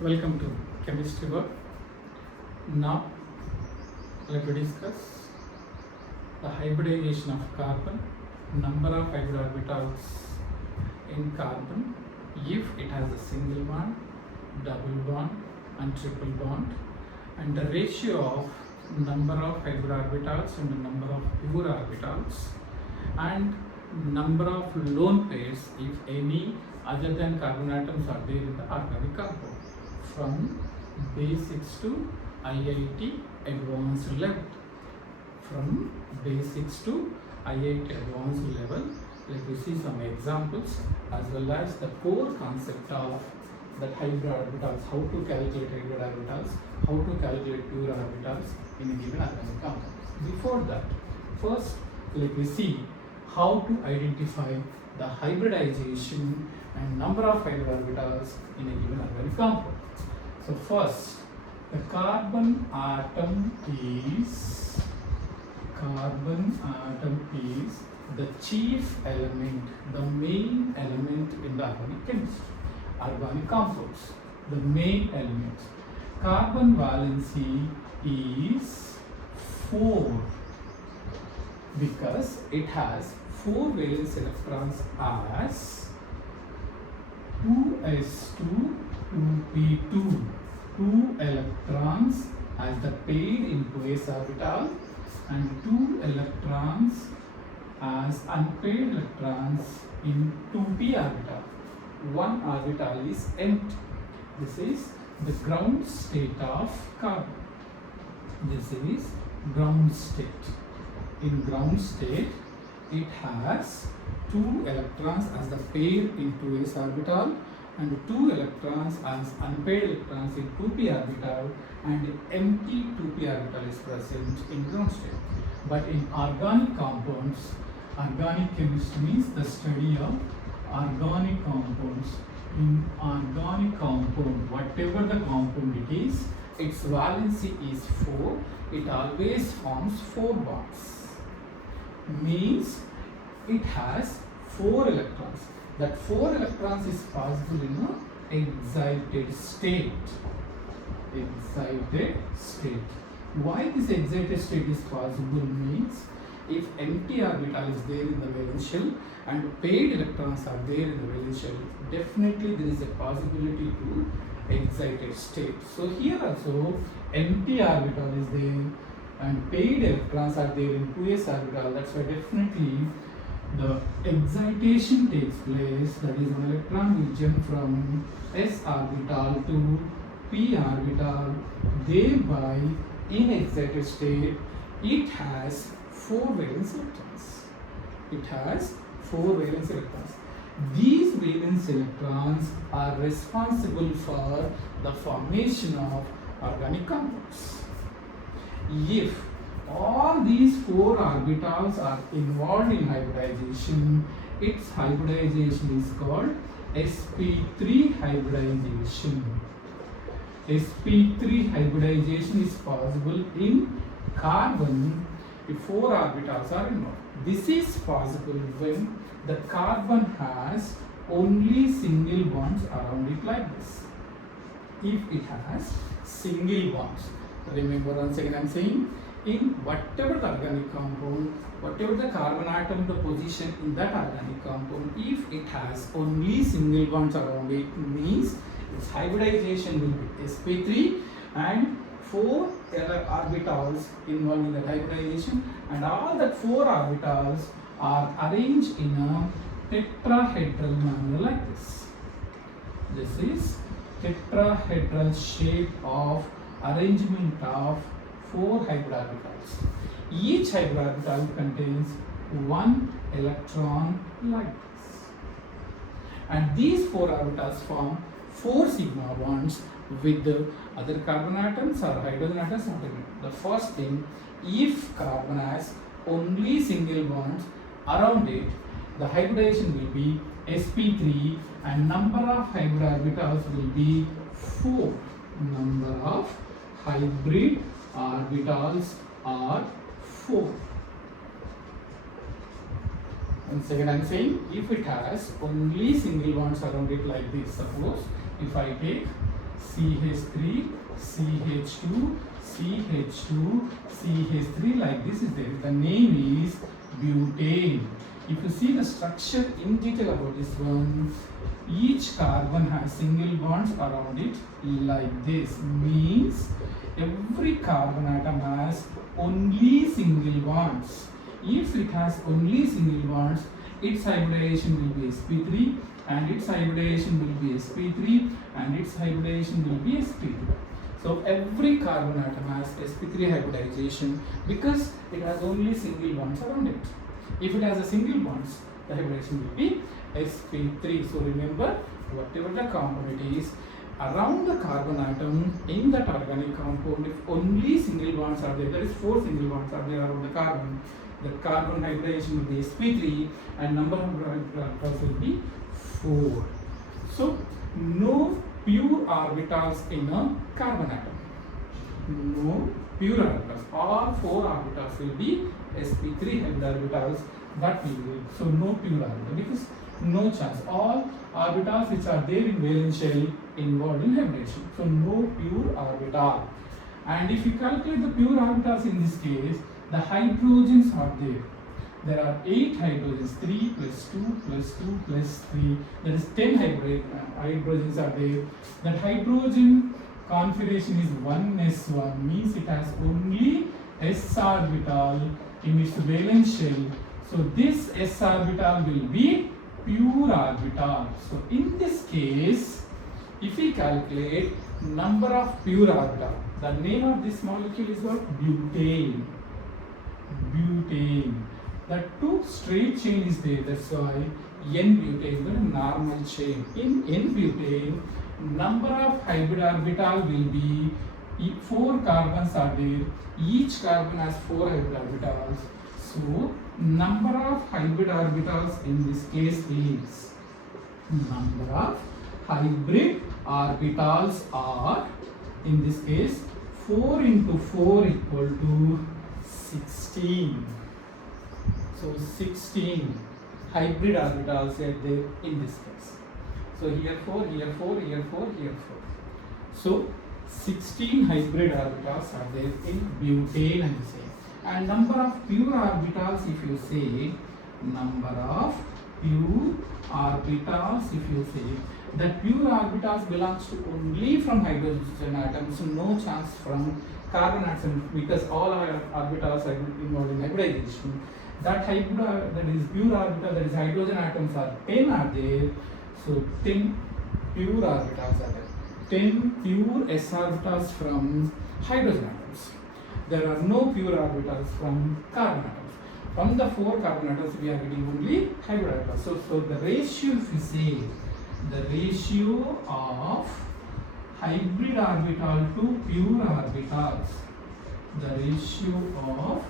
Welcome to chemistry work. Now let us discuss the hybridization of carbon, number of hybrid orbitals in carbon if it has a single bond, double bond and triple bond, and the ratio of number of hybrid orbitals and the number of pure orbitals, and number of lone pairs if any other than carbon atoms are there in the organic compound, from basics to IIT advanced level. From basics to IIT advanced level, let us see some examples as well as the core concept of that hybrid orbitals, how to calculate hybrid orbitals, how to calculate pure orbitals in a given organic compound. Before that, first let me see how to identify the hybridization and number of hybrid orbitals in a given organic compound. So first, the carbon atom is the chief element, the main element in the organic chemistry, organic compounds, the main element. Carbon valency is 4 because it has 4 valence electrons as 2s2 2p2, 2 electrons as the paired in 2s orbital and 2 electrons as unpaired electrons in 2p orbital. One orbital is empty. This is the ground state of carbon. This is ground state. In ground state, it has 2 electrons as the pair in 2s orbital and 2 electrons as unpaired electrons in 2p orbital, and empty 2p orbital is present in ground state. But in organic compounds, organic chemistry means the study of organic compounds. In organic compound, whatever the compound it is, its valency is 4. It always forms 4 bonds. Means it has 4 electrons. That 4 electrons is possible in an excited state. Excited state. Why this excited state is possible means if empty orbital is there in the valence shell and paired electrons are there in the valence shell, definitely there is a possibility to excited state. So here also empty orbital is there and paired electrons are there in 2s orbital. That's why definitely the excitation takes place, that is one electron will jump from s orbital to p orbital, thereby in excited state it has 4 valence electrons. It has 4 valence electrons. These valence electrons are responsible for the formation of organic compounds. If all these 4 orbitals are involved in hybridization, its hybridization is called sp3 hybridization. sp3 hybridization is possible in carbon if 4 orbitals are involved. This is possible when the carbon has only single bonds around it like this. If it has single bonds, remember once again I am saying, in whatever the organic compound, whatever the carbon atom, the position in that organic compound, if it has only single bonds around it, means its hybridization will be sp3 and 4 orbitals involved in that hybridization, and all that 4 orbitals are arranged in a tetrahedral manner like this. This is tetrahedral shape of arrangement of 4 hybrid orbitals. Each hybrid orbital contains 1 electron like this. And these 4 orbitals form 4 sigma bonds with the other carbon atoms or hydrogen atoms. The first thing, if carbon has only single bonds around it, the hybridization will be sp3 and number of hybrid orbitals will be 4. Number of hybrid orbitals are 4. Once again I am saying, if it has only single bonds around it like this, suppose if I take CH3, CH2, CH2, CH3, like this is there. The name is butane. If you see the structure in detail about this one, each carbon has single bonds around it like this. Means every carbon atom has only single bonds. If it has only single bonds, its hybridization will be sp3, and its hybridization will be sp3, and its hybridization will be sp2. So every carbon atom has sp3 hybridization because it has only single bonds around it. If it has a single bonds, the hybridization will be sp3. So remember, whatever the component is around the carbon atom in that organic compound, if only single bonds are there, that is 4 single bonds are there around the carbon hybridization will be sp3 and number of orbitals will be 4. So no pure orbitals in a carbon atom. No pure orbitals. All 4 orbitals will be sp3 hybrid orbitals, that we will. So no pure orbital because no chance. All orbitals which are there in valence shell involved in hybridization. So no pure orbital. And if you calculate the pure orbitals in this case, the hydrogens are there. There are 8 hydrogens, 3 plus 2 plus 2 plus 3. That is 10 hydrogens are there. That hydrogen configuration is 1s1, means it has only s orbital in its valence shell. So this s orbital will be pure orbital. So in this case, if we calculate number of pure orbital, the name of this molecule is what? Butane. Butane. The 2 straight chain is there, that's why N-butane, the normal chain. In N-butane, number of hybrid orbital will be 4 carbons are there. Each carbon has 4 hybrid orbitals. So number of hybrid orbitals in this case is, number of hybrid orbitals are, in this case, 4 into 4 equal to 16. So 16 hybrid orbitals are there in this case. So here 4, here 4, here 4, here 4. So 16 hybrid orbitals are there in butane, and say. And number of pure orbitals, if you say, number of pure orbitals, if you say, that pure orbitals belongs to only from hydrogen atoms, so no chance from carbon atoms, because all our orbitals are involved in hybridization. That is pure orbital, that is hydrogen atoms are 10 are there. So 10 pure orbitals are there. 10 pure s orbitals from hydrogen atoms. There are no pure orbitals from carbon atoms. From the 4 carbon atoms, we are getting only hybrid orbitals. So the ratio, if you say, the ratio of hybrid orbital to pure orbitals, the ratio of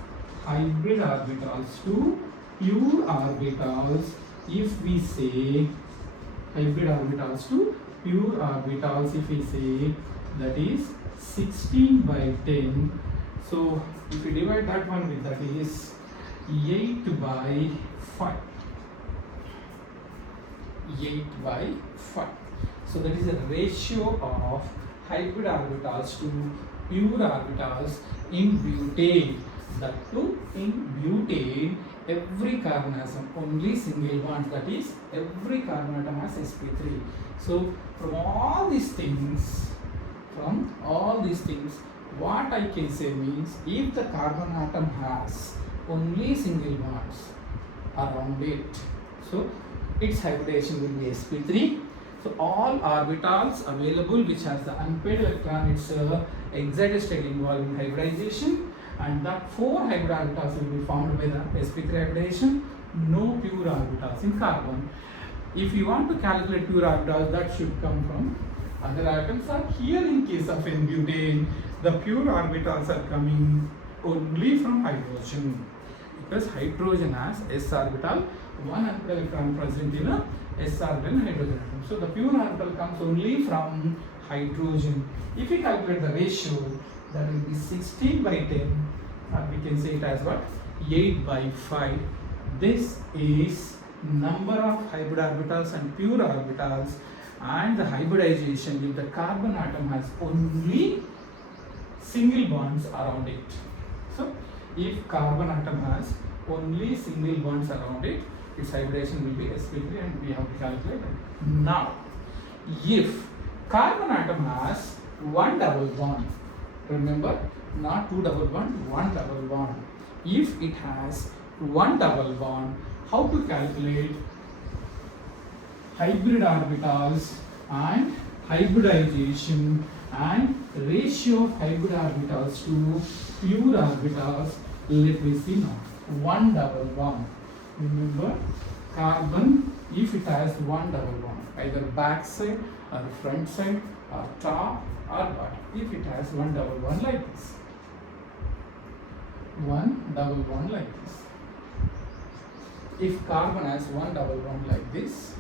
hybrid orbitals to pure orbitals, if we say hybrid orbitals to pure orbitals, if we say, that is 16 by 10. So if we divide that one with that is 8 by 5. 8 by 5. So that is the ratio of hybrid orbitals to pure orbitals in butane. That too, in butane, every carbon has only single bond, that is, every carbon atom has sp3. So from all these things, what I can say means, if the carbon atom has only single bonds around it, so its hybridization will be sp3. So all orbitals available which has the unpaired electron, its excited state involved in hybridization, and that 4 hybrid orbitals will be formed by the sp3 hybridization. No pure orbitals in carbon. If you want to calculate pure orbitals, that should come from other atoms. Or here in case of N-butane, the pure orbitals are coming only from hydrogen, because hydrogen has s orbital, 1 unpaired electron present in a s orbital hydrogen atom. So the pure orbital comes only from hydrogen. If we calculate the ratio, that will be 16 by 10, or we can say it as what? 8 by 5. This is number of hybrid orbitals and pure orbitals And the hybridization, if the carbon atom has only single bonds around it. So if carbon atom has only single bonds around it, its hybridization will be sp3 and we have to calculate it. Now, if carbon atom has one double bond, remember, not two double bond, one double bond. If it has one double bond, how to calculate hybrid orbitals and hybridization and ratio of hybrid orbitals to pure orbitals? Let me see now. One double bond. Remember, carbon, if it has one double bond, either back side or front side or top or bottom, if it has one double bond like this, one double bond like this. If carbon has one double bond like this,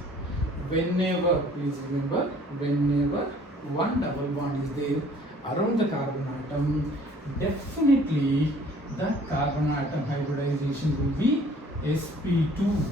whenever, please remember, whenever one double bond is there around the carbon atom, definitely the carbon atom hybridization will be sp2.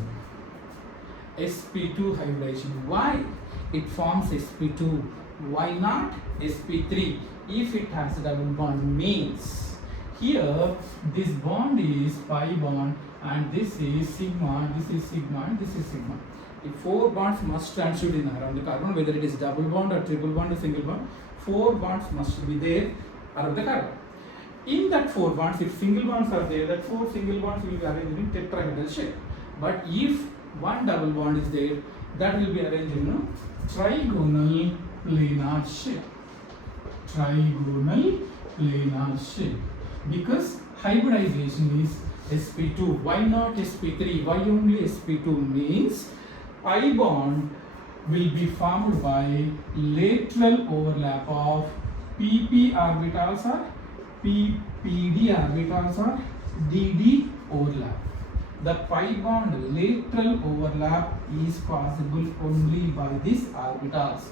sp2 hybridization. Why it forms sp2? Why not sp3? If it has a double bond, means here this bond is pi bond and this is sigma, this is sigma and this is sigma. The four bonds must stand in around the carbon, whether it is double bond or triple bond or single bond. Four bonds must be there around the carbon. In that four bonds, if single bonds are there, that four single bonds will be arranged in tetrahedral shape. But if one double bond is there, that will be arranged in trigonal planar shape. Trigonal planar shape. Because hybridization is sp2. Why not sp3? Why only sp2? Means pi bond will be formed by lateral overlap of pp orbitals or ppd orbitals or dd overlap. The pi bond lateral overlap is possible only by these orbitals.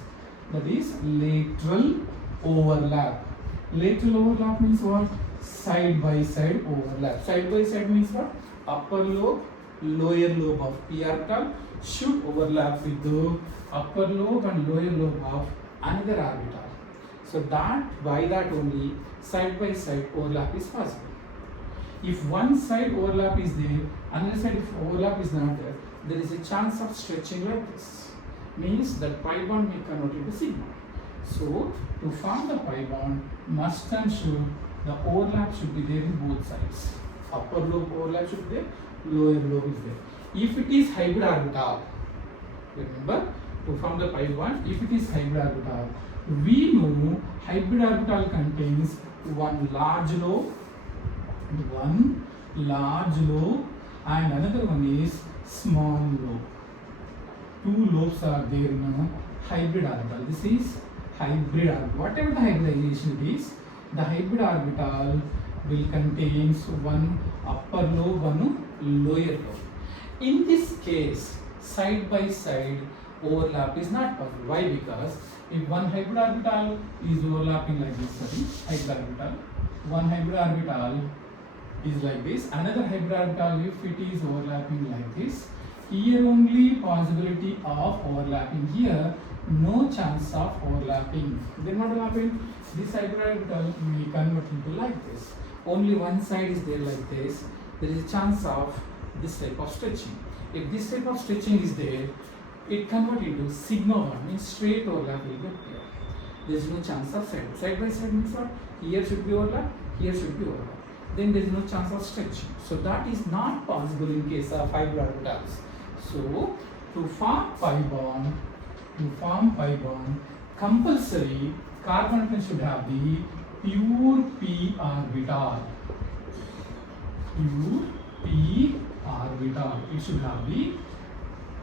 That is lateral overlap. Lateral overlap means what? Side by side overlap. Side by side means what? Upper lobe, lower lobe of p orbital should overlap with the upper lobe and lower lobe of another orbital. So that by that only side by side overlap is possible. If one side overlap is there, another side if overlap is not there, there is a chance of stretching like this. Means that pi bond may convert into sigma. So to form the pi bond, must and should the overlap should be there in both sides. Upper lobe overlap should be there, lower lobe is there. If it is hybrid orbital, remember, to form the pi bond, if it is hybrid orbital, we know hybrid orbital contains one large lobe and another one is small lobe. Two lobes are there in a hybrid orbital. This is hybrid orbital. Whatever the hybridization it is, the hybrid orbital will contain one upper lobe, one lower lobe. In this case, side by side overlap is not possible. Why? Because if one hybrid orbital is overlapping like this, hybrid orbital, one hybrid orbital is like this, another hybrid orbital, if it is overlapping like this, here only possibility of overlapping, here no chance of overlapping. Then what will happen? This hybrid orbital may convert into like this. Only one side is there like this. There is a chance of this type of stretching. If this type of stretching is there, it convert into sigma 1, means straight overlap will get here. There is no chance of side. Side by side means what? Here should be overlap, here should be overlap. Then there is no chance of stretching. So that is not possible in case of hybrid orbitals. So to form pi bond, compulsory carbon atom should have the pure p orbital. Pure p orbital. It should have the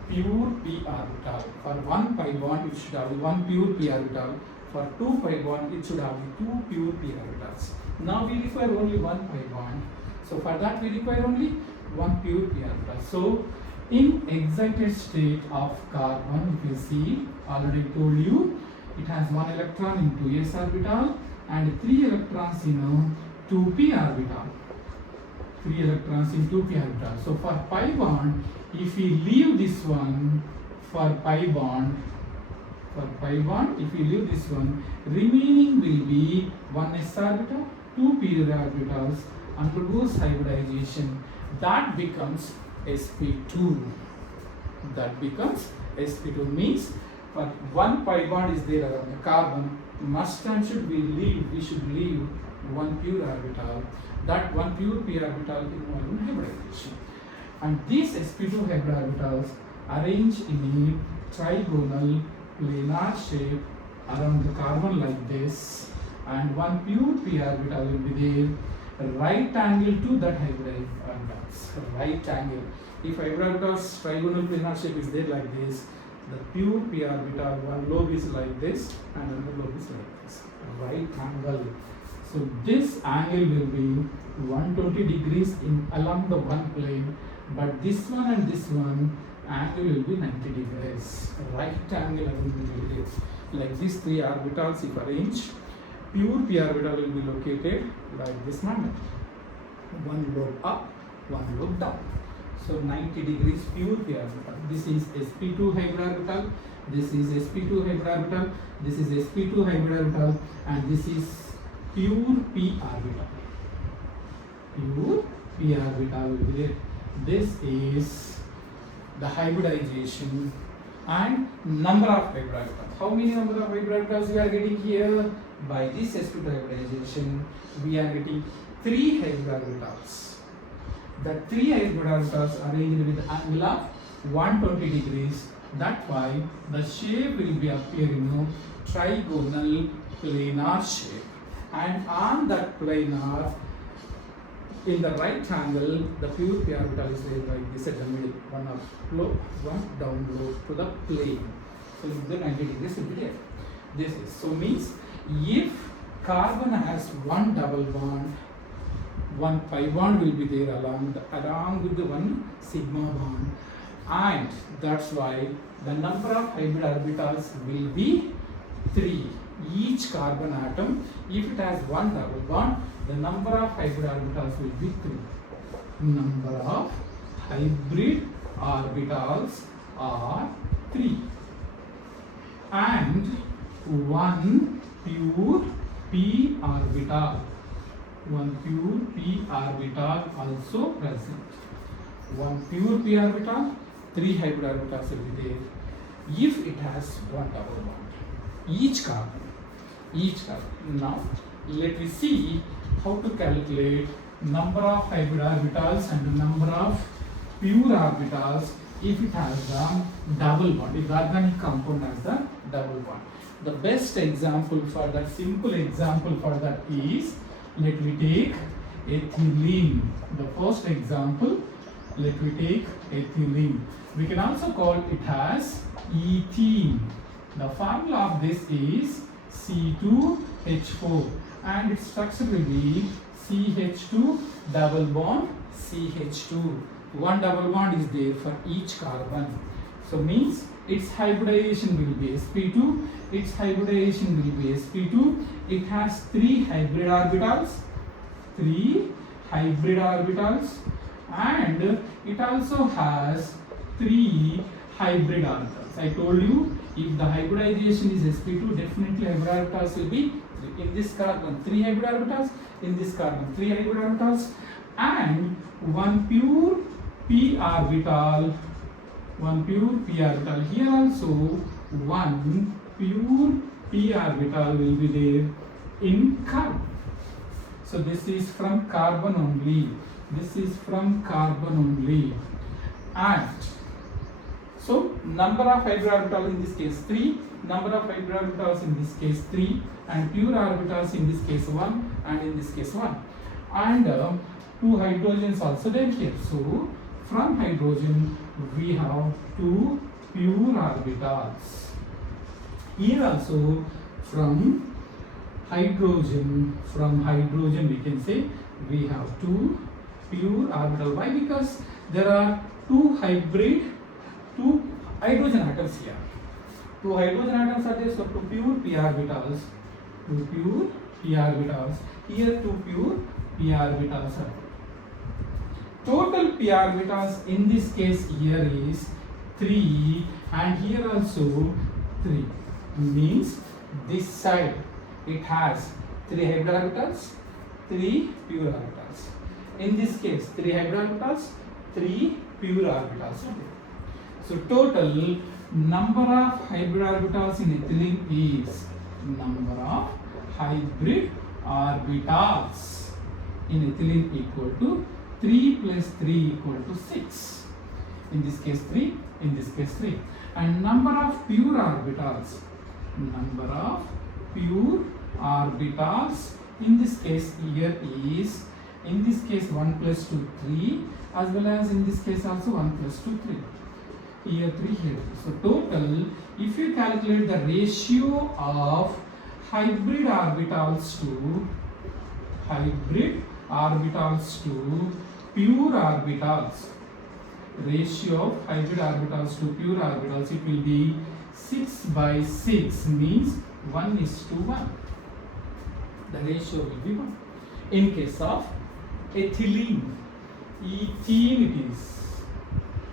pure p orbital. For one pi bond, it should have the one pure p orbital. For two pi bond, it should have the two pure p orbitals. Now we require only one pi bond. So for that we require only one pure p orbital. So in excited state of carbon, if you see, already told you, it has one electron in 2s orbital and 3 electrons in a 2p orbital. 3 electrons in 2p orbital. So for pi bond, if we leave this one for pi bond, For pi bond, if you leave this one, remaining will be one s orbital, two p orbitals undergoes hybridization. That becomes sp2. That becomes sp2 means for one pi bond is there around the carbon, must and should we should leave one pure orbital. That one pure p orbital involved in hybridization. And these sp2 hybrid orbitals arranged in a trigonal planar shape around the carbon like this, and one pure p orbital will be there right angle to that hybrid orbitals. Right angle. If hybrid orbitals trigonal planar shape is there like this, the pure p orbital one lobe is like this and another lobe is like this. Right angle. So this angle will be 120 degrees in along the one plane, but this one and this one angle will be 90 degrees. Right angle will be degrees. Like these three orbitals if arranged, pure p orbital will be located like this manner. One lobe up, one lobe down. So 90 degrees pure p orbital. This is sp2 hybrid orbital. This is sp2 hybrid orbital. This is sp2 hybrid orbital, and this is pure p orbital. Pure p orbital will be there. This is the hybridization and number of hybrid orbitals. How many number of hybrid orbitals we are getting here? By this sp2 hybridization, we are getting 3 hybrid orbitals. The 3 hybrid orbitals arranged with angle of 120 degrees. That's why the shape will be appearing in trigonal planar shape. And on that planar, in the right angle, the pure p orbital is there like this at the middle. One up low, one down low to the plane. So the 90 degrees will be there. This is so means if carbon has one double bond, one pi bond will be there along with the one sigma bond, and that's why the number of hybrid orbitals will be 3. Each carbon atom, if it has one double bond, the number of hybrid orbitals will be 3. Number of hybrid orbitals are 3. And one pure p orbital. One pure p orbital also present. One pure p orbital, 3 hybrid orbitals will be there if it has one double bond. Each carbon. Now let me see how to calculate number of hybrid orbitals and the number of pure orbitals if it has a double bond, if the organic compound has the double bond. The best example for that, simple example for that is, let me take ethylene. The first example, let me take ethylene. We can also call it as ethene. The formula of this is C2H4 and its structure will be CH2 double bond CH2. One double bond is there for each carbon. So means its hybridization will be sp2, its hybridization will be sp2. It has 3 hybrid orbitals, and it also has 3 hybrid orbitals. I told you if the hybridization is sp2, definitely hybrid orbitals will be 3. In this carbon 3 hybrid orbitals, in this carbon 3 hybrid orbitals, and one pure p orbital. Here also one pure p orbital will be there in carbon. So this is from carbon only. And so number of hybrid orbitals in this case 3, number of hybrid orbitals in this case 3, and pure orbitals in this case 1, and in this case 1, and 2 hydrogens also there here. So from hydrogen we have 2 pure orbitals. Here also from hydrogen we can say we have 2 pure orbitals. Why? Because there are 2 hydrogen atoms here. 2 hydrogen atoms are there, so 2 pure p orbitals. Here 2 pure p orbitals are there. Total p orbitals in this case here is 3, and here also 3. means this side it has 3 hybrid orbitals, 3 pure orbitals. In this case, 3 hybrid orbitals, 3 pure orbitals. So total number of hybrid orbitals in ethylene is number of hybrid orbitals in ethylene equal to 3 plus 3 equal to 6. In this case 3, in this case 3. And number of pure orbitals, number of pure orbitals in this case here is, in this case 1 plus 2 3, as well as in this case also 1 plus 2 3. Here 3, here 3. So total, if you calculate the ratio of hybrid orbitals to pure orbitals, ratio of hybrid orbitals to pure orbitals, it will be 6 by 6, means 1 is to 1. The ratio will be 1. In case of ethylene, ethene it is.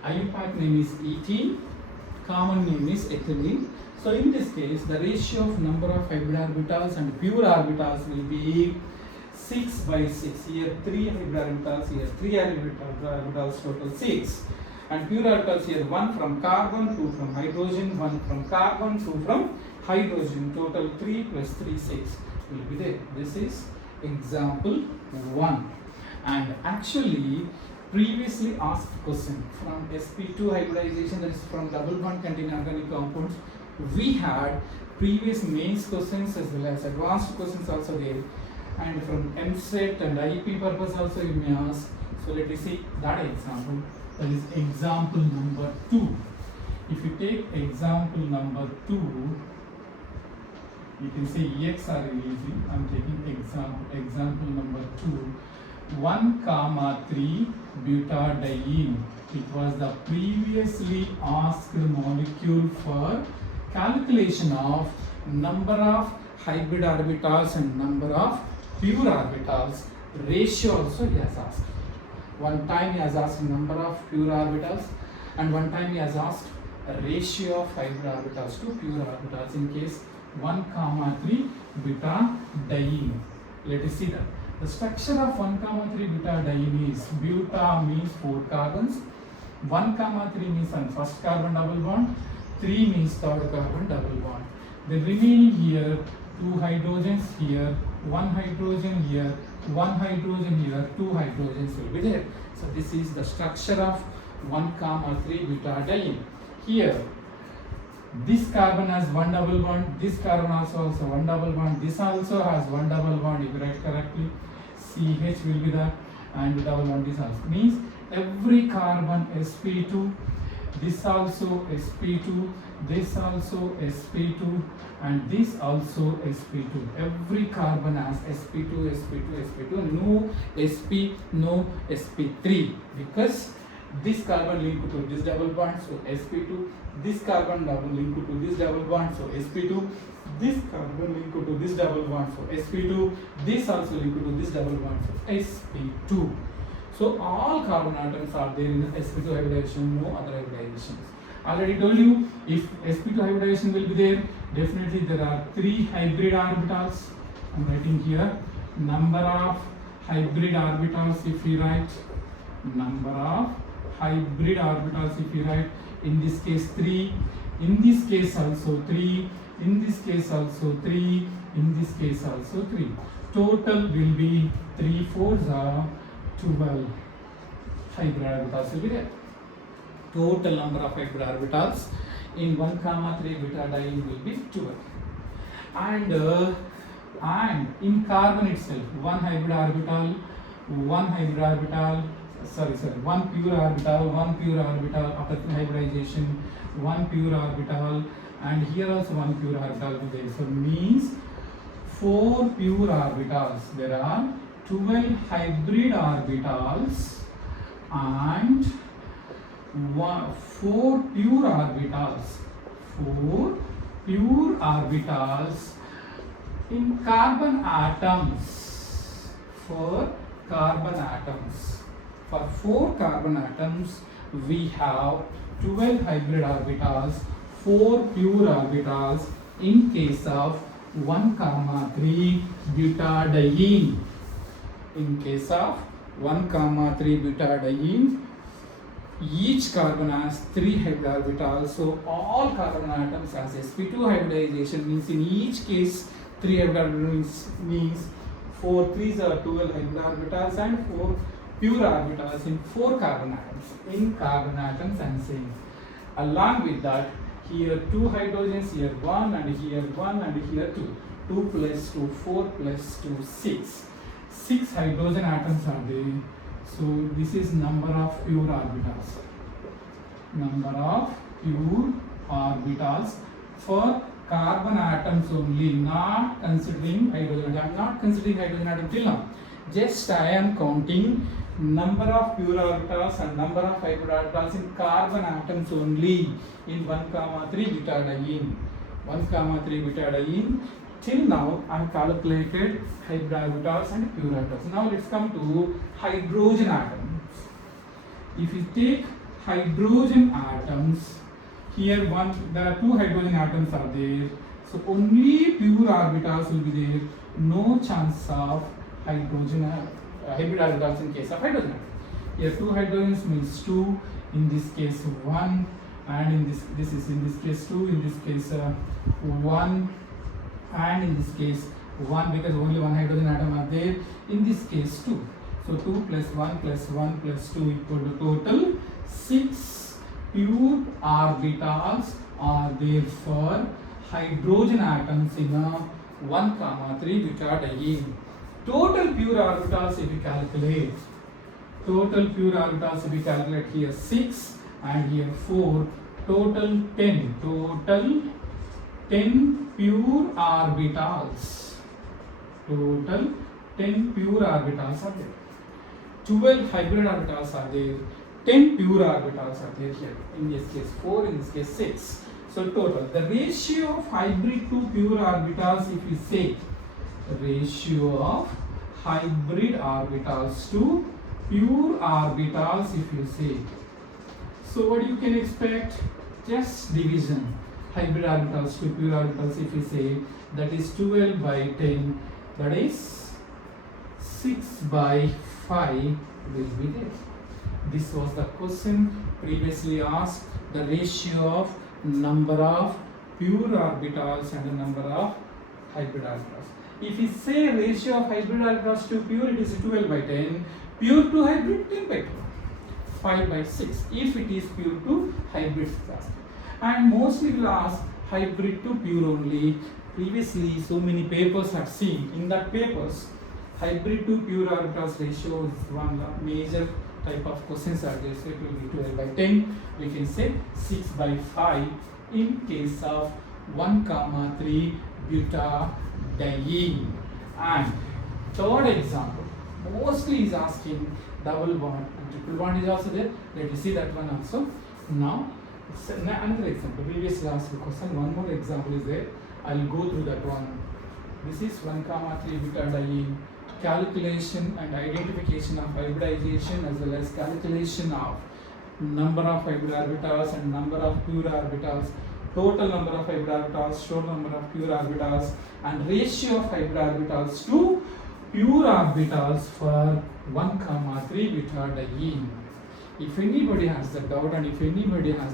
IUPAC name is ethene, common name is ethylene. So in this case, the ratio of number of hybrid orbitals and pure orbitals will be 6 by 6. Here 3 hybrid orbitals, here 3 hybrid orbitals, total 6. And pure orbitals here 1 from carbon, 2 from hydrogen, 1 from carbon, 2 from hydrogen. Total 3 plus 3, 6 will be there. This is example 1. And actually, previously asked question from sp2 hybridization, that is from double bond containing organic compounds, we had previous mains questions as well as advanced questions also there, and from MSET and IP purpose also you may ask. So let us see that example, that is example number 2. If you take example number 2, you can say EX are easy. I am taking example number 2. 1,3 butadiene. It was the previously asked molecule for calculation of number of hybrid orbitals and number of pure orbitals. Ratio also he has asked. One time he has asked number of pure orbitals, and one time he has asked a ratio of hybrid orbitals to pure orbitals in case 1,3 butadiene. Let us see that. The structure of 1,3 butadiene is buta means 4 carbons, 1,3 means on first carbon double bond, 3 means third carbon double bond. The remaining here 2 hydrogens here, 1 hydrogen here, 1 hydrogen here, 2 hydrogens will be there. So this is the structure of 1,3 butadiene. Here this carbon has 1 double bond, this carbon also has 1 double bond, this also has 1 double bond. If you write correctly, CH will be there, and double bond this also means every carbon sp2, this also sp2, this also sp2, and this also sp2. Every carbon has sp2, sp2, sp2, no sp, no sp3, because this carbon linked to this double bond, so sp2, this carbon double linked to this double bond, so sp2, this carbon linked to this double bond, so sp2, this also linked to this double bond, so sp2. So all carbon atoms are there in the sp2 hybridization, no other hybridizations. Already told you, if sp2 hybridization will be there, definitely there are 3 hybrid orbitals. I am writing here number of hybrid orbitals. If we write number of hybrid orbitals, if we write in this case 3, in this case also 3, in this case also 3, in this case also 3. Total will be 3 4s are 12 hybrid orbitals will be there. Total number of hybrid orbitals in 1,3 butadiene will be 12. And in carbon itself, one pure orbital, one pure orbital after hybridization, one pure orbital, and here also one pure orbital will be there. So means 4 pure orbitals. There are 12 hybrid orbitals and 4 pure orbitals. 4 pure orbitals in carbon atoms. For carbon atoms. For 4 carbon atoms, we have 12 hybrid orbitals, 4 pure orbitals, in case of 1, 3 butadiene. In case of 1, 3 butadiene, each carbon has 3 hybrid orbitals, so all carbon atoms has sp2. Hybridization means in each case 3 hybrid orbitals means 4 3s are 12 hybrid orbitals and 4 pure orbitals in 4 carbon atoms. In carbon atoms I am saying. Along with that, here 2 hydrogens, here 1 and here 1 and here 2. 2 plus 2, 4 plus 2, 6. 6 hydrogen atoms are there. So this is number of pure orbitals. Number of pure orbitals for carbon atoms only, not considering hydrogen. I am not considering hydrogen atom till now. Just I am counting number of pure orbitals and number of hybrid orbitals in carbon atoms only in 1, 3 butadiene. 1, 3 butadiene. Till now I have calculated hybrid orbitals and pure orbitals. Now let's come to hydrogen atoms. If you take hydrogen atoms, here there are 2 hydrogen atoms are there. So only pure orbitals will be there. No chance of hydrogen hybrid orbitals in case of hydrogen atom. Here 2 hydrogens means 2. In this case 1, and in this is in this case 2. In this case 1. And in this case 1, because only 1 hydrogen atom are there. In this case 2. So 2 plus 1 plus 1 plus 2 equal to total 6 pure orbitals are there for hydrogen atoms in a 1, 3 butadiene. Total pure orbitals if we calculate. Total pure orbitals if we calculate here 6 and here 4. Total 10. Total 10 pure orbitals. Total 10 pure orbitals are there. 12 hybrid orbitals are there. 10 pure orbitals are there here. In this case 4, in this case 6. So total. The ratio of hybrid to pure orbitals, if you say, ratio of hybrid orbitals to pure orbitals, if you say. So what you can expect? Just division. Hybrid orbitals to pure orbitals, if you say, that is 12 by 10, that is 6 by 5 will be there. This was the question previously asked, the ratio of number of pure orbitals and the number of hybrid orbitals. If you say ratio of hybrid orbitals to pure, it is 12 by 10, pure to hybrid 10 by 12, 5 by 6 if it is pure to hybrid class. And mostly will ask hybrid to pure only. Previously so many papers have seen. In that papers, hybrid to pure orbitals ratio is one major type of questions are there. So it will be 12 by 10. We can say 6 by 5 in case of 1, 3 butadiene. And third example, mostly is asking double bond and triple bond is also there. Let us see that one also. Now another example, previously asked question, one more example is there. I will go through that one. This is 1, 3 butadiene. Calculation and identification of hybridization as well as calculation of number of hybrid orbitals and number of pure orbitals, total number of hybrid orbitals, total number of pure orbitals, and ratio of hybrid orbitals to pure orbitals for 1, 3 butadiene. If anybody has the doubt and if anybody has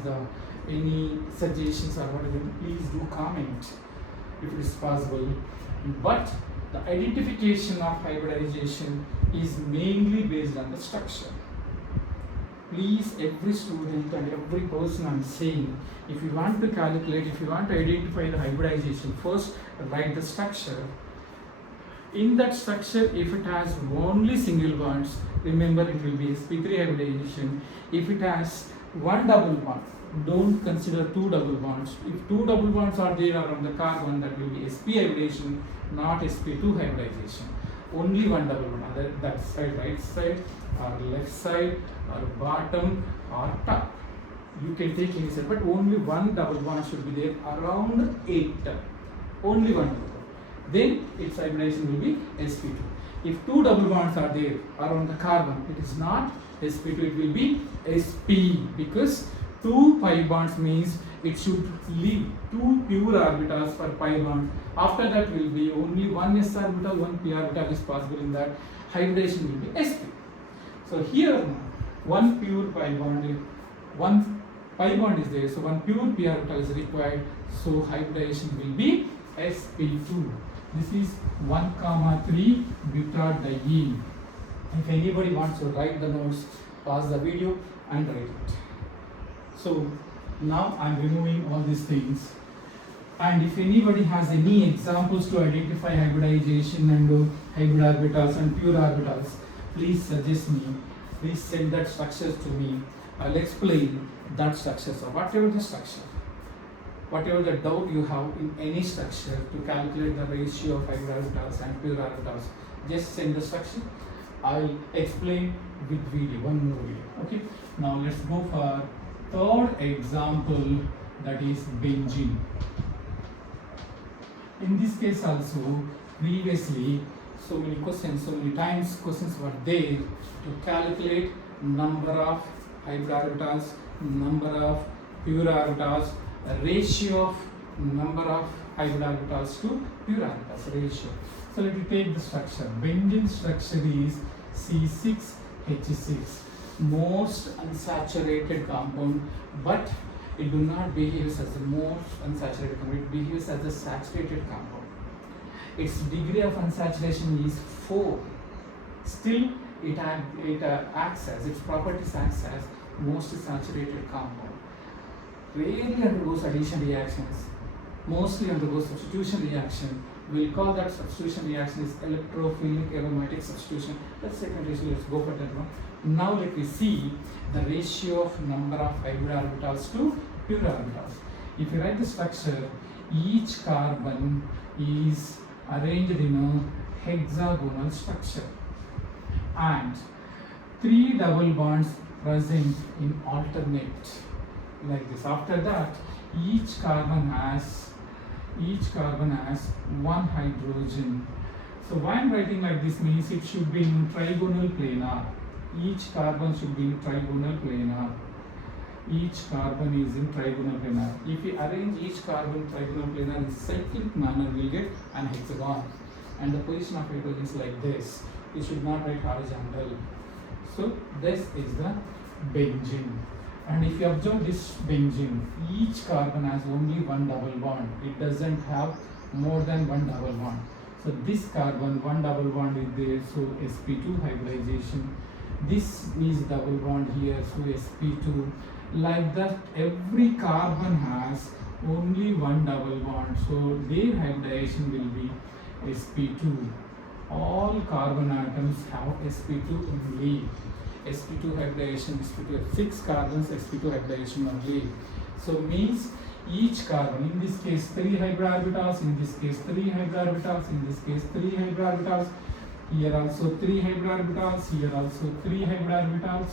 any suggestions or whatever, please do comment if it is possible. But the identification of hybridization is mainly based on the structure. Please, every student and every person I am saying, if you want to calculate, if you want to identify the hybridization, first write the structure. In that structure, if it has only single bonds, remember it will be sp3 hybridization. If it has one double bond, don't consider 2 double bonds. If 2 double bonds are there around the carbon, that will be sp hybridization, not sp2 hybridization. Only one double bond, that side, right side or left side or bottom or top. You can take any side, but only one double bond should be there around 8. Only one double bond. Then its hybridization will be sp2. If 2 double bonds are there around the carbon, it is not sp2, it will be sp, because 2 pi bonds means it should leave 2 pure orbitals per pi bond. After that will be only 1 s orbital, 1 p orbital is possible. In that, hybridization will be sp. So here 1 pure pi bond, 1 pi bond is there, so 1 pure p orbital is required, so hybridization will be sp2. This is 1,3 butadiene. If anybody wants to write the notes, pause the video and write it. So now I am removing all these things, and if anybody has any examples to identify hybridization and hybrid orbitals and pure orbitals, please suggest me. Please send that structures to me. I'll explain that structure. So whatever the structure, whatever the doubt you have in any structure to calculate the ratio of hybrid orbitals and pure orbitals, just send the structure. I'll explain with video, one more video. Okay. Now let's go for third example, that is benzene. In this case also, previously so many questions, so many times questions were there to calculate number of hybrid orbitals, number of pure orbitals, ratio of number of hybrid orbitals to pure orbitals ratio. So let me take the structure. Benzene structure is C6H6, most unsaturated compound, but it do not behaves as the most unsaturated compound, it behaves as a saturated compound. Its degree of unsaturation is 4. Still, it acts as, its properties acts as most saturated compound. Rarely undergoes addition reactions, mostly undergoes substitution reaction. We'll call that substitution reaction is electrophilic aromatic substitution. That's second ratio. Let's go for that one. Now let me see the ratio of number of hybrid orbitals to pure orbitals. If you write the structure, each carbon is arranged in a hexagonal structure and 3 double bonds present in alternate like this. After that, each carbon has one hydrogen. So why I'm writing like this means it should be in trigonal planar. Each carbon should be in trigonal planar. Each carbon is in trigonal planar. If we arrange each carbon trigonal planar in cyclic manner, we'll get an hexagon. And the position of hydrogen is like this. You should not write horizontal. So this is the benzene. And if you observe this benzene, each carbon has only one double bond. It doesn't have more than one double bond. So this carbon, one double bond is there, so sp2 hybridization. This is double bond here, so sp2. Like that, every carbon has only one double bond, so their hybridization will be sp2. All carbon atoms have sp2 only. sp2 hybridization, sp2, 6 carbons, sp2 hybridization only. So means each carbon, in this case 3 hybrid orbitals, in this case 3 hybrid orbitals, in this case 3 hybrid orbitals, here also 3 hybrid orbitals, here also 3 hybrid orbitals,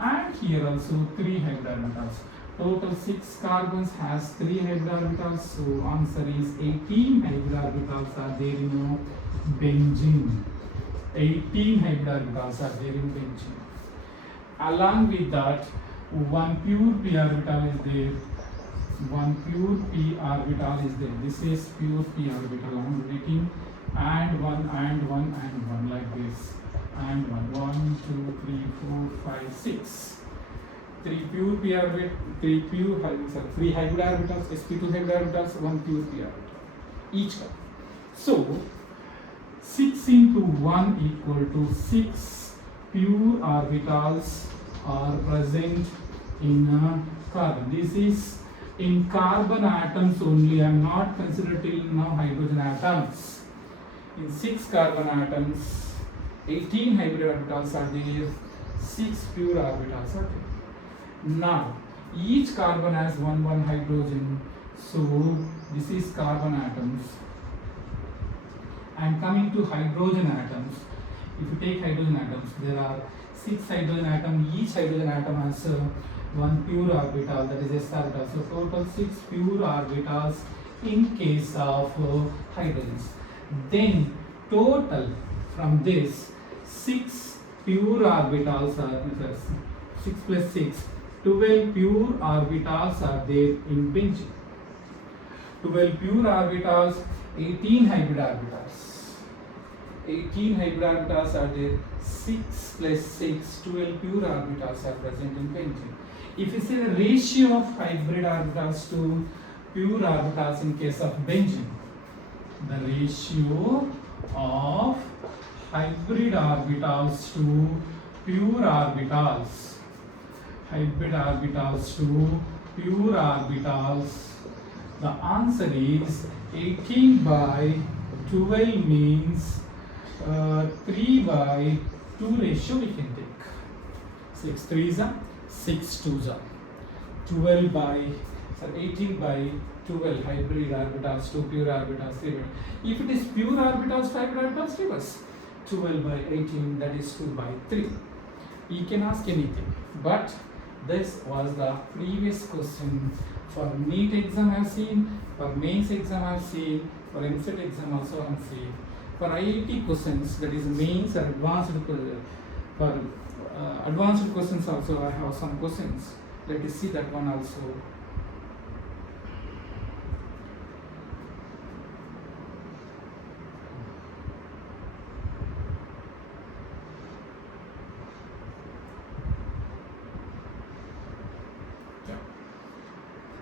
and here also 3 hybrid orbitals. Total 6 carbons has 3 hybrid orbitals, so answer is 18 hybrid orbitals are there in benzene. 18 hybrid orbitals are there in benzene. Along with that, one pure p orbital is there. One pure p orbital is there. This is pure p orbital. I am writing and one and one and one like this. And one. 1, 2, 3, 4, 5, 6. 3 pure p orbital, 3 hybrid orbitals, sp2 hybrid orbitals, 1 pure p orbital. Each one. So 6 into 1 equal to 6 pure orbitals are present in a carbon. This is in carbon atoms only. I am not considering till now hydrogen atoms. In 6 carbon atoms, 18 hybrid orbitals are there, 6 pure orbitals are there. Now, each carbon has one hydrogen, so this is carbon atoms. And coming to hydrogen atoms, if you take hydrogen atoms, there are 6 hydrogen atoms. Each hydrogen atom has one pure orbital, that is s orbital. So total 6 pure orbitals in case of hydrogens. Then total from this 6 pure orbitals are 6 plus 6, 12 pure orbitals are there in benzene. 12 pure orbitals, 18 hybrid orbitals. 18 hybrid orbitals are there. 6 plus 6, 12 pure orbitals are present in benzene. If you see the ratio of hybrid orbitals to pure orbitals in case of benzene, the ratio of hybrid orbitals to pure orbitals, hybrid orbitals to pure orbitals, the answer is 18 by 12 means 3 by 2 ratio we can take. 6 3s are 6 2s are 12 by 18 by 12 hybrid orbitals to pure orbitals reverse. If it is pure orbitals to hybrid orbitals reverse, 12 by 18, that is 2 by 3. You can ask anything, but this was the previous question for NEET exam I have seen, for mains exam I have seen, for MCET exam also I have seen. For IIT questions, that is mains and advanced, for advanced questions also I have some questions. Let us see that one also.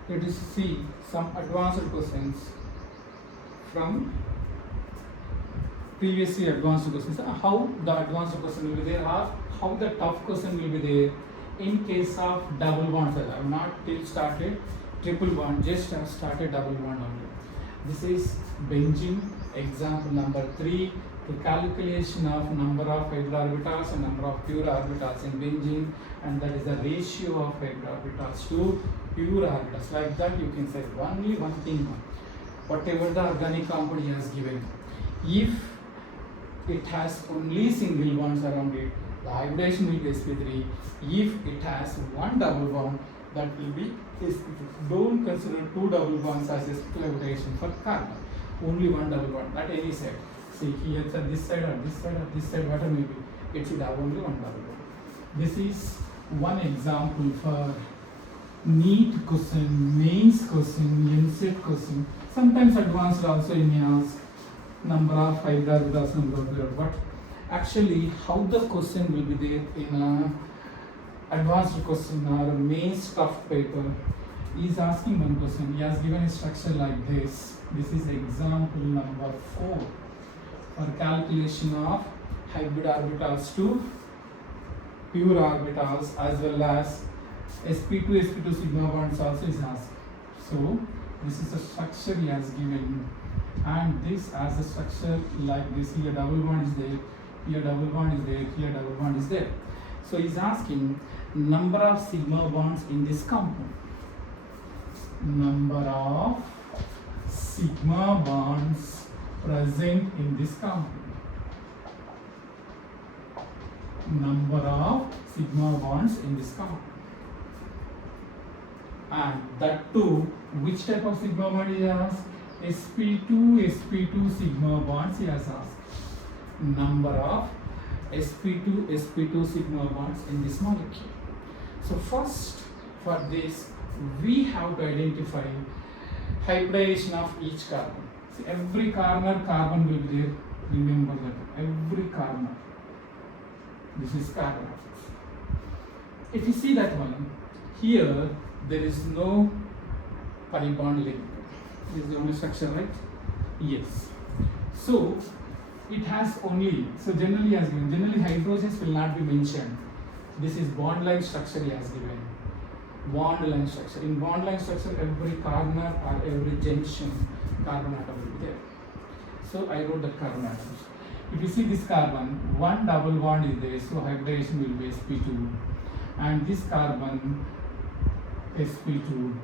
Let us see some advanced questions from previously advanced questions. How the advanced question will be there, or how the tough question will be there in case of double bonds. I have not till started triple bond, just have started double bond only. This is benzene example number 3. The calculation of number of hybrid orbitals and number of pure orbitals in benzene, and that is the ratio of hybrid orbitals to pure orbitals. Like that you can say only one thing, whatever the organic compound he has given, if it has only single bonds around it, the hybridization will be sp3. If it has one double bond, that will be sp2. Don't consider two double bonds as sp2 hybridization for carbon. Only one double bond at any side. See here, so this side or this side or this side, whatever may be, it should have only one double bond. This is one example for NEET question, mains question, MCET question. Sometimes advanced also you may ask number of hybrid orbitals, number of pure. But actually, how the question will be there in a advanced question or a mains tough paper, he is asking one question. He has given a structure like this. This is example number 4 for calculation of hybrid orbitals to pure orbitals as well as sp2 sigma bonds also is asked. So this is the structure he has given, and this as a structure like this. Here double bond is there, here double bond is there, here double bond is there. So he is asking number of sigma bonds in this compound. Number of sigma bonds present in this compound. Number of sigma bonds in this compound. And that too, which type of sigma bond he has asked? sp2 sigma bonds he has asked. Number of sp2 sigma bonds in this molecule. So first, for this, we have to identify hybridization of each carbon. See, every corner carbon will be there. Remember that every corner. This is carbon. If you see that one, here there is no pi bond link. This is the only structure, right? Yes. So it has only, so generally has given, generally hydrogens will not be mentioned. This is bond line structure he has given. Bond line structure. In bond line structure, every corner or every junction carbon atom will be there. So I wrote the carbon atoms. If you see this carbon, one double bond is there, so hybridization will be sp2. And this carbon, sp2.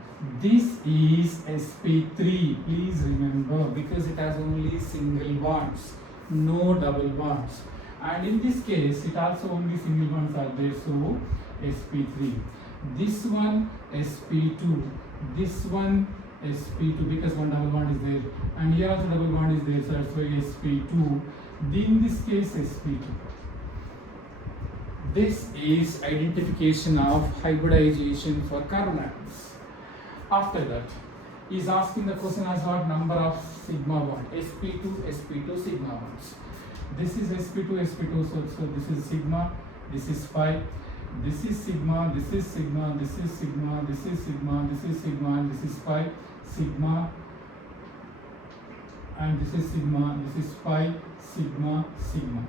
This is sp3. Please remember, because it has only single bonds, no double bonds. And in this case, it also only single bonds are there, so sp3. This one sp2. This one sp2, because one double bond is there, and here also double bond is there, so that's why sp2. In this case sp2. This is identification of hybridization for carbon atoms. After that, he is asking the question as what number of sigma bond, sp2 sigma bonds. This is sp2, so this is sigma, this is pi, this is sigma, this is sigma, this is sigma, this is sigma, this is sigma, and this is pi, sigma, and this is sigma, this is pi, sigma, sigma.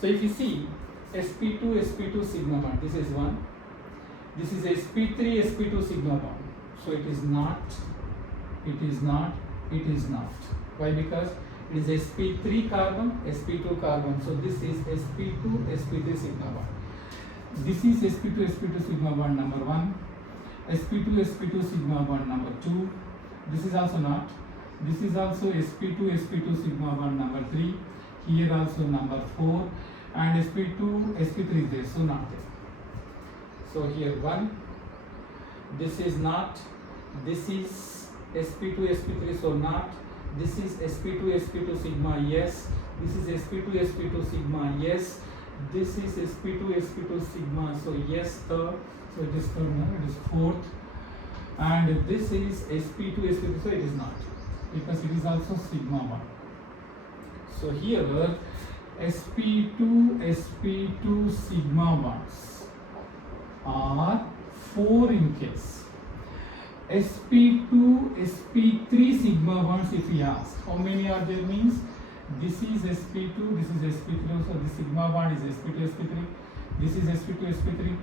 So if you see sp2 sigma bond, this is 1, this is sp2 sigma bond. So it is not. Why? Because it is sp3 carbon, sp2 carbon. So this is sp3 sigma bond. This is sp2 sigma bond number 1, sp2 sigma bond number 2. This is also not. This is also sp2 sigma bond number 3. Here also number 4, and sp3 is there, so not there. So here 1. This is not. This is sp3, so not. This is sp2 sigma, yes. This is sp2 sigma, yes. This is sp2 sigma, so yes, third. So it is third, no, it is fourth. And this is sp2, so it is not, because it is also sigma 1. So here sp2 sigma bonds are 4 in case. sp3 sigma bonds, if we ask how many are there, means this is sp2, this is sp3, so the sigma bond is sp2, this is sp2,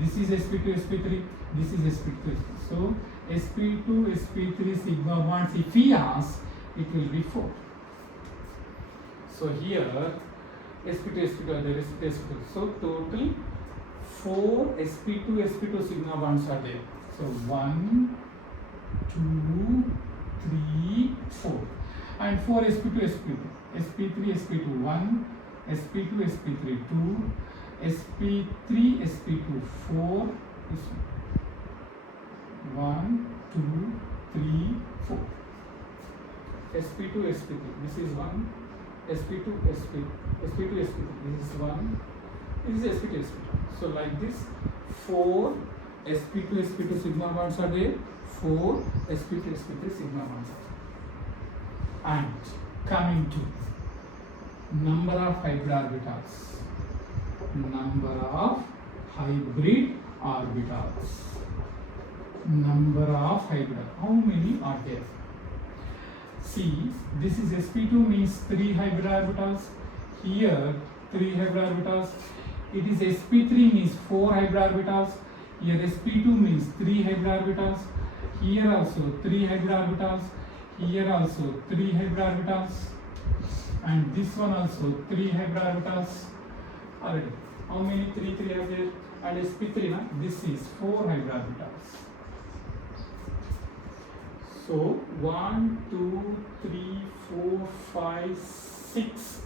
this is sp2, this is sp2. So sp3 sigma bonds, if we ask, it will be 4. So here sp2 are there, sp2. So total 4 sp2 sigma bonds are there. So 1, 2, 3, 4, and 4 sp2 sp3 sp2 1, sp2 sp3 2, sp3 sp2 4, 1, 2, 3, 4, sp2 sp3, this is 1, sp2 sp3, this is 1, this is sp2 sp3. So like this, 4 sp2 sigma bonds are there, 4 sp2 sp3 sigma bonds are there. And coming to number of hybrid orbitals. Number of hybrid orbitals. Number of hybrid. How many are there? See, this is sp2 means 3 hybrid orbitals. Here 3 hybrid orbitals. It is sp3 means 4 hybrid orbitals. Here sp2 means 3 hybrid orbitals. Here also 3 hybrid orbitals. Here also 3 hybrid orbitals. And this one also 3 hybrid orbitals. Already. How many 3 are there? And sp3, na? This is 4 hybrid orbitals. So 1, 2, 3, 4, 5, 6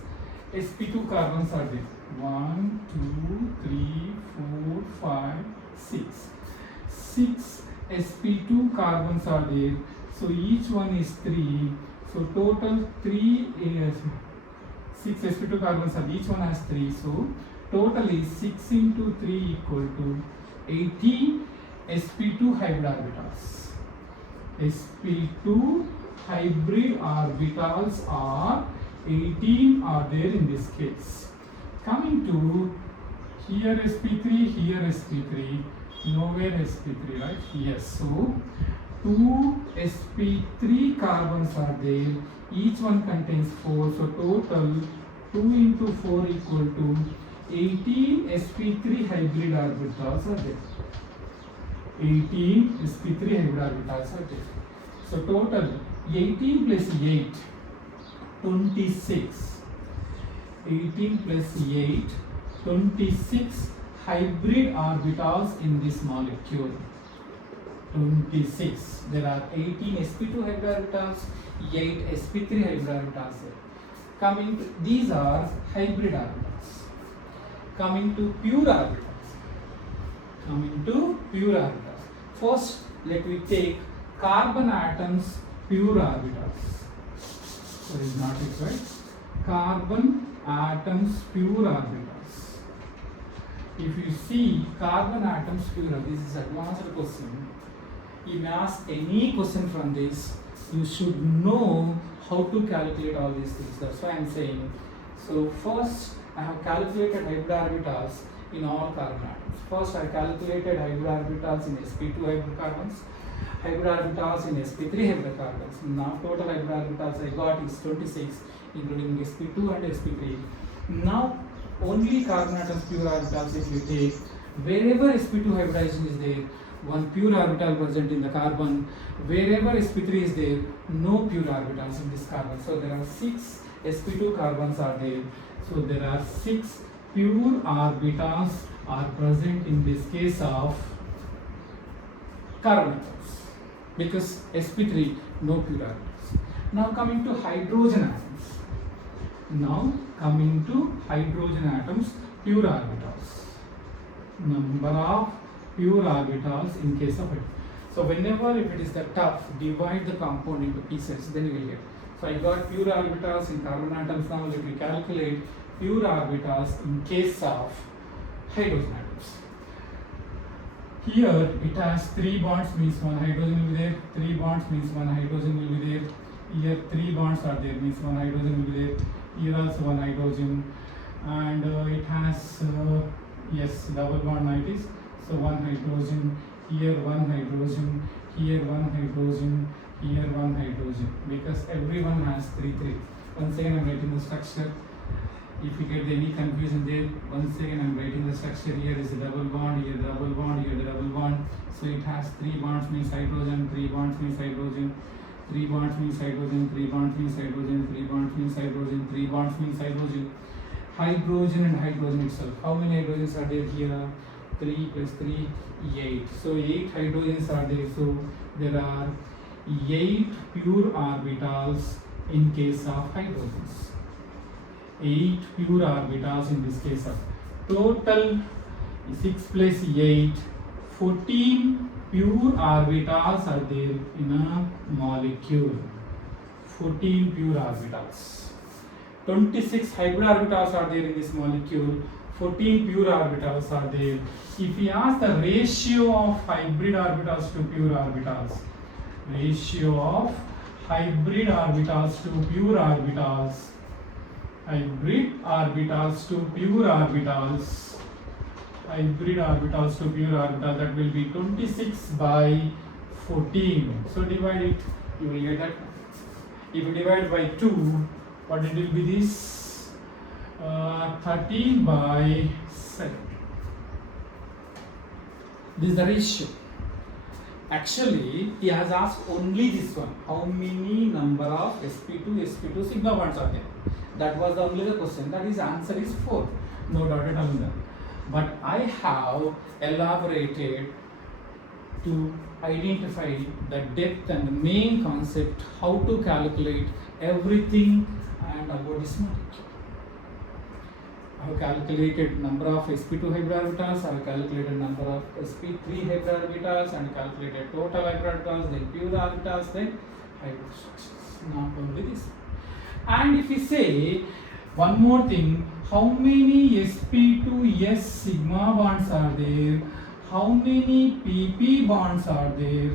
sp2 carbons are there. 1, 2, 3, 4, 5, 6. 6 sp2 carbons are there. So each one is 3. So total 3 is 6 sp2 carbons are, each one has 3. So total is 6 into 3 equal to 18 sp2 hybrid orbitals. sp2 hybrid orbitals are 18 are there in this case. Coming to here sp3, here sp3, nowhere sp3, right? Yes. So 2 sp3 carbons are there. Each one contains 4. So total 2 into 4 equal to 18 sp3 hybrid orbitals are there. 18 sp3 hybrid orbitals are there. So total 18 plus 8, 26. 18 plus 8, 26 hybrid orbitals in this molecule. 26. There are 18 sp2 hybrid orbitals, 8 sp3 hybrid orbitals. Coming to, these are hybrid orbitals. Coming to pure orbitals. First, let me take carbon atoms pure orbitals. That is not it, right? Carbon atoms pure orbitals. if you see carbon atoms pure, this is advanced question. You may ask any question from this, you should know how to calculate all these things. That's why I'm saying. So first I have calculated hybrid orbitals in all carbon atoms. First I calculated hybrid orbitals in sp2 hydrocarbons, hybrid orbitals in sp3 hydrocarbons. Now total hybrid orbitals I got is 26, including sp2 and sp3. Now only carbon atoms pure orbitals if you take, wherever sp2 hybridization is there, one pure orbital present in the carbon, wherever sp3 is there, no pure orbitals in this carbon. So there are 6 sp2 carbons are there. So there are 6 pure orbitals are present in this case of carbon atoms, because sp3 no pure orbitals. Now coming to hydrogen atoms. Now coming to hydrogen atoms, pure orbitals. Number of pure orbitals in case of it. So whenever if it is the tough, divide the compound into pieces, then you will get. So I got pure orbitals in carbon atoms. Now let me calculate pure orbitals in case of hydrogen atoms. Here it has 3 bonds, means one hydrogen will be there. 3 bonds means one hydrogen will be there. Here 3 bonds are there, means one hydrogen will be there. Here also one hydrogen, and it has yes, double bond it is. So one hydrogen, here one hydrogen, here one hydrogen, here one hydrogen, because everyone has 3 3. Once again I'm writing the structure. If you get any confusion there, once again I'm writing the structure. Here is a double bond, here double bond, here double bond. So it has 3 bonds means hydrogen, 3 bonds means hydrogen, 3 bonds means hydrogen, 3 bonds means hydrogen, 3 bonds means hydrogen, 3 bonds means hydrogen. Hydrogen and hydrogen itself. How many hydrogens are there here? 3 plus 3, 8. So 8 hydrogens are there. So there are 8 pure orbitals in case of hydrogens. 8 pure orbitals in this case of total 6 plus 8, 14 pure orbitals are there in a molecule. 14 pure orbitals. 26 hybrid orbitals are there in this molecule. 14 pure orbitals are there. If we ask the ratio of hybrid orbitals to pure orbitals, ratio of hybrid orbitals to pure orbitals, hybrid orbitals to pure orbitals, hybrid orbitals to pure orbitals, that will be 26 by 14. So divide it, you will get that. If you divide by 2, what it will be this? 13 by 7. This is the ratio. Actually, he has asked only this one. How many number of sp2 sigma bonds are there? That was only the question. That is answer is 4. No doubt at all in that. But I have elaborated to identify the depth and the main concept, how to calculate everything and about this molecule. I have calculated number of sp2 hybrid orbitals, I have calculated number of sp3 hybrid orbitals, and calculated total hybrid orbitals, then pure orbitals, then hybrid structures. Not only this. And if we say one more thing, how many sp2s sigma bonds are there? How many pp bonds are there?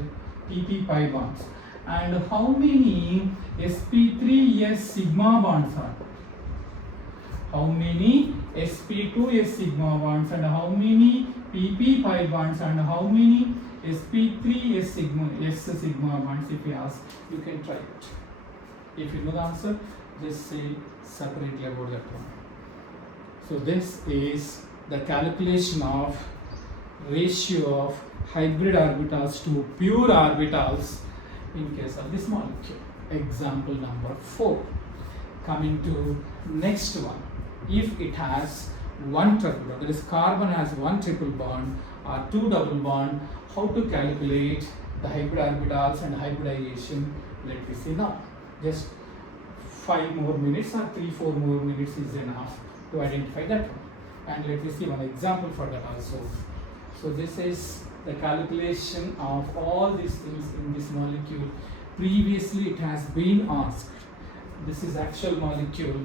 pp pi bonds. And how many sp3s sigma bonds are there? How many sp2s sigma bonds, and how many pp pi bonds, and how many sp3s sigma bonds? If you ask, you can try it. If you know the answer, just say separately about that one. So this is the calculation of ratio of hybrid orbitals to pure orbitals in case of this molecule. Example number 4. Coming to next one. If it has one triple bond, that is carbon has one triple bond or 2 double bond, how to calculate the hybrid orbitals and hybridization? Let me see now. Just 5 more minutes or 3-4 more minutes is enough to identify that one. And let me see one example for that also. So this is the calculation of all these things in this molecule. Previously it has been asked. This is actual molecule.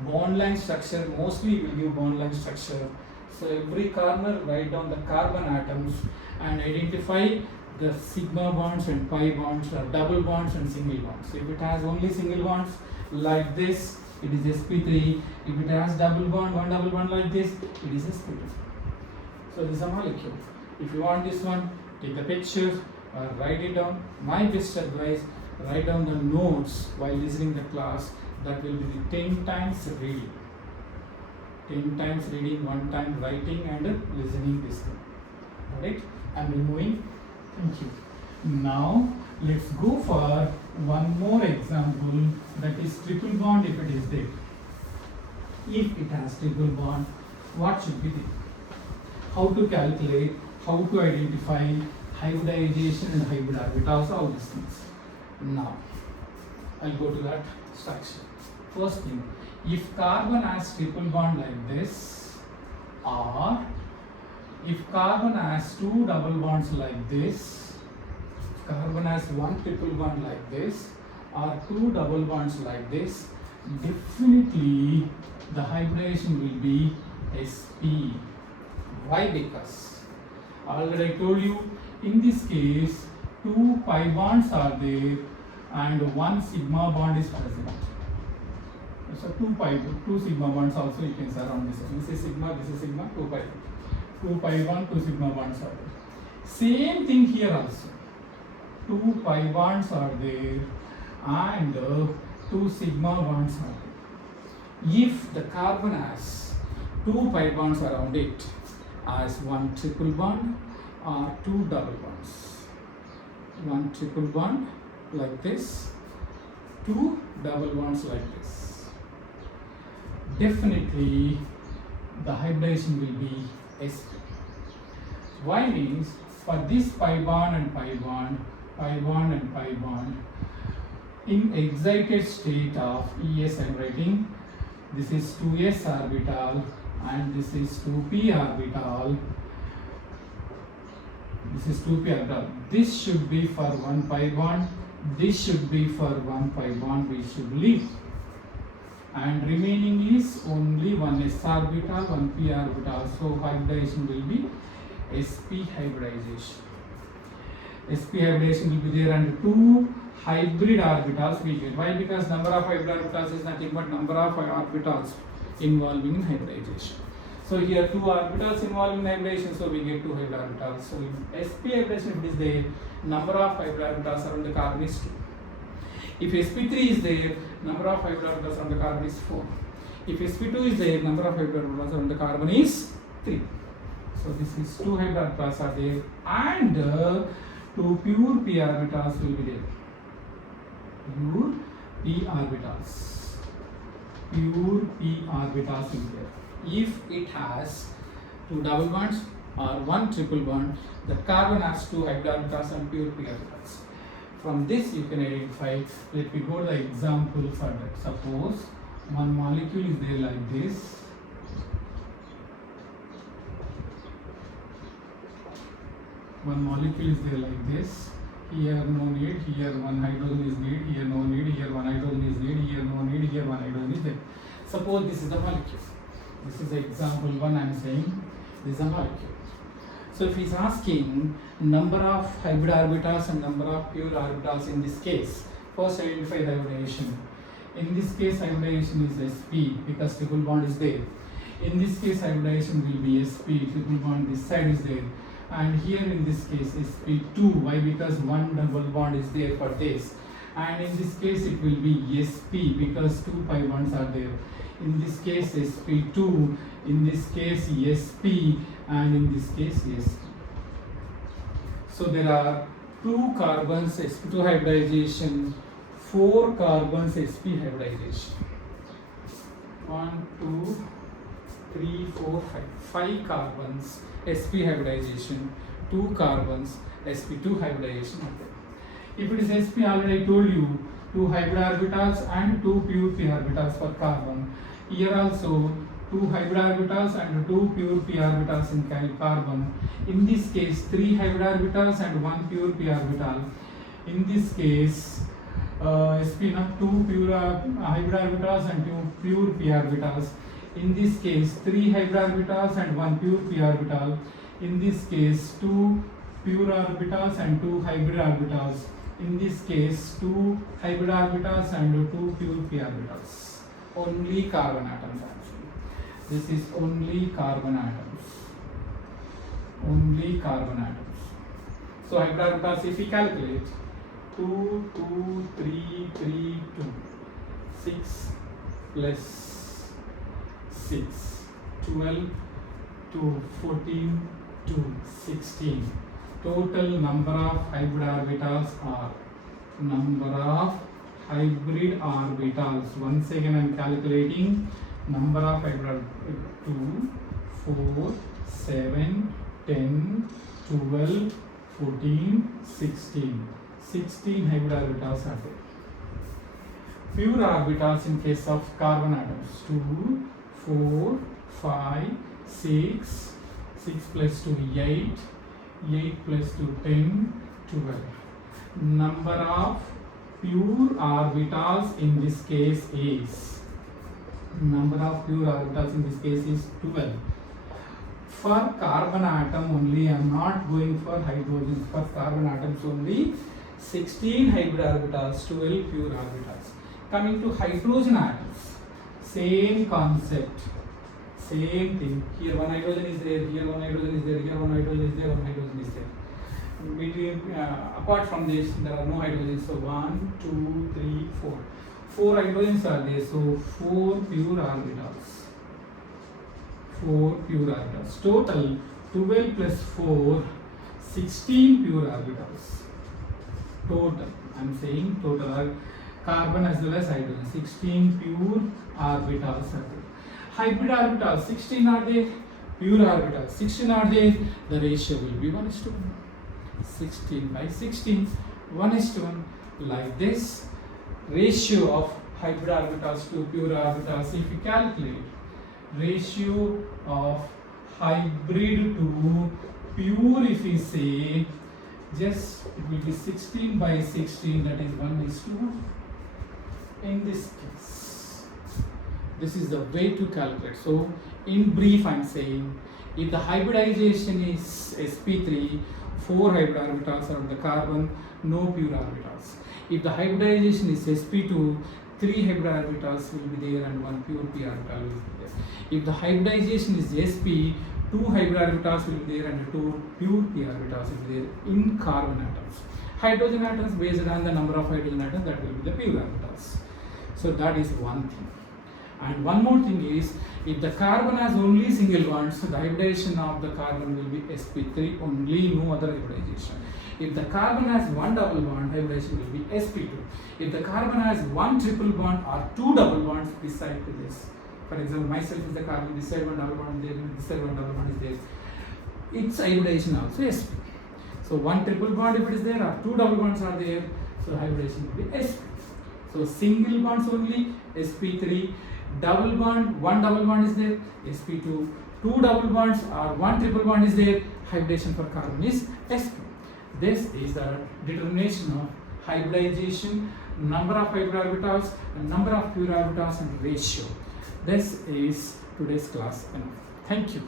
Bond line structure, mostly we will give bond line structure. So every corner write down the carbon atoms and identify the sigma bonds and pi bonds, or double bonds and single bonds. If it has only single bonds like this, it is sp3. If it has double bond, one double bond like this, it is sp2. So this is a molecule. If you want this one, take the picture or write it down. My best advice, write down the notes while listening the class. That will be the 10 times reading. 10 times reading, 1 time writing and listening this thing. Alright, I'm removing. Thank you. Now let's go for one more example, that is triple bond. If it is there, if it has triple bond, what should be there? How to calculate, how to identify hybridization and hybrid orbitals, all these things. Now I'll go to that structure. First thing, if carbon has triple bond like this, or if carbon has two double bonds like this, if carbon has one triple bond like this, or two double bonds like this, definitely the hybridization will be sp. Why? Because already I told you, in this case two pi bonds are there and one sigma bond is present. So two sigma bonds also you can surround this. This is sigma, 2 pi. 2 pi bond, 2 sigma bonds are there. Same thing here also. 2 pi bonds are there and 2 sigma bonds are there. If the carbon has 2 pi bonds around it, as one triple bond or two double bonds. One triple bond like this, two double bonds like this. Definitely the hybridization will be sp. Why? Means for this pi bond and pi bond, pi bond and pi bond, in excited state of ES I am writing, this is 2s orbital and this is 2p orbital. This is 2p orbital. This should be for one pi bond, this should be for one pi bond, we should leave. And remaining is only one s orbital, one p orbital. So hybridization will be sp hybridization. Sp hybridization will be there and two hybrid orbitals we get. Why? Because number of hybrid orbitals is nothing but number of orbitals involving in hybridization. So here two orbitals involved in hybridization, so we get two hybrid orbitals. So in sp hybridization, if it is there, number of hybrid orbitals around the carbon is 2. If sp3 is there, number of hybrid orbitals around the carbon is 4. If sp2 is there, number of hybrid orbitals around the carbon is 3. So this is two hybrid orbitals are there and two pure p orbitals will be there. Pure p orbitals. Pure p orbitals will be there. If it has two double bonds or one triple bond, the carbon has two hybrid orbitals and pure p orbitals. From this you can identify. Let me go to the example for that. Suppose one molecule is there like this. One molecule is there like this. Here no need, here one hydrogen is need, here no need, here one hydrogen is need, here no need, here one hydrogen is there. Suppose this is the molecule. This is the example one I am saying. This is a molecule. So if he is asking number of hybrid orbitals and number of pure orbitals in this case, first identify the hybridization. In this case hybridization is sp because triple bond is there. In this case hybridization will be sp, triple bond this side is there. And here in this case sp2. Why? Because one double bond is there for this. And in this case it will be sp because two pi bonds are there. In this case sp2, in this case sp, and in this case sp. So there are two carbons sp2 hybridization, 4 carbons sp hybridization. 1, 2, 3, 4, 5. 5 carbons sp hybridization, 2 carbons sp2 hybridization. If it is sp, already I told you, 2 hybrid orbitals and 2 pure p orbitals for carbon. Here also 2 hybrid orbitals and 2 pure p orbitals in carbon. In this case 3 hybrid orbitals and 1 pure p orbital. In this case sp not 2 pure hybrid orbitals and 2 pure p orbitals. In this case, 3 hybrid orbitals and 1 pure p orbital. In this case, 2 pure orbitals and 2 hybrid orbitals. In this case, 2 hybrid orbitals and 2 pure p orbitals. Only carbon atoms actually. This is only carbon atoms. Only carbon atoms. So hybrid orbitals, if we calculate 2, 2, 3, 3, 2, 6 plus 6, 12 to 14 to 16. Total number of hybrid orbitals are once again I am calculating number of hybrid 2, 4, 7, 10, 12, 14, 16. 16 hybrid orbitals are there. Pure orbitals in case of carbon atoms 2, 4, 5, 6, 6 plus 2 8, 8 plus 2 10, 12. Number of pure orbitals in this case is 12. For carbon atom only, I am not going for hydrogen. For carbon atoms only 16 hybrid orbitals, 12 pure orbitals. Coming to hydrogen atoms, same concept, same thing. Here one hydrogen is there, here one hydrogen is there, here one hydrogen is there, one hydrogen is there. Between, apart from this, there are no hydrogens. So 1, 2, 3, 4. 4 hydrogens are there. So 4 pure orbitals. 4 pure orbitals. Total 12 plus 4, 16 pure orbitals. Total. I am saying total carbon as well as hydrogen. 16 pure orbitals are there. Hybrid orbitals 16 are there. Pure orbitals 16 are there. The ratio will be 1:1. 16 by 16, 1:1. Like this, ratio of hybrid orbitals to pure orbitals, if you calculate ratio of hybrid to pure, if we say, just it will be 16 by 16, that is 1:1. In this case, this is the way to calculate. So in brief, I am saying if the hybridization is sp3, 4 hybrid orbitals are on the carbon, no pure orbitals. If the hybridization is sp2, 3 hybrid orbitals will be there and 1 pure p orbital will be there. If the hybridization is sp, 2 hybrid orbitals will be there and 2 pure p orbitals will be there in carbon atoms. Hydrogen atoms, based on the number of hydrogen atoms, that will be the pure orbitals. So that is one thing. And one more thing is, if the carbon has only single bonds, so the hybridization of the carbon will be sp3 only, no other hybridization. If the carbon has one double bond, hybridization will be sp2. If the carbon has one triple bond or 2 double bonds beside this, for example, myself is the carbon, this side one double bond is there, this side one double bond is there, its hybridization also sp. So one triple bond if it is there, or 2 double bonds are there, so hybridization will be sp. So single bonds only sp3, double bond, one double bond is there, sp2, 2 double bonds or 1 triple bond is there, hybridization for carbon is sp. This is the determination of hybridization, number of hybrid orbitals, and number of pure orbitals, and ratio. This is today's class. Thank you.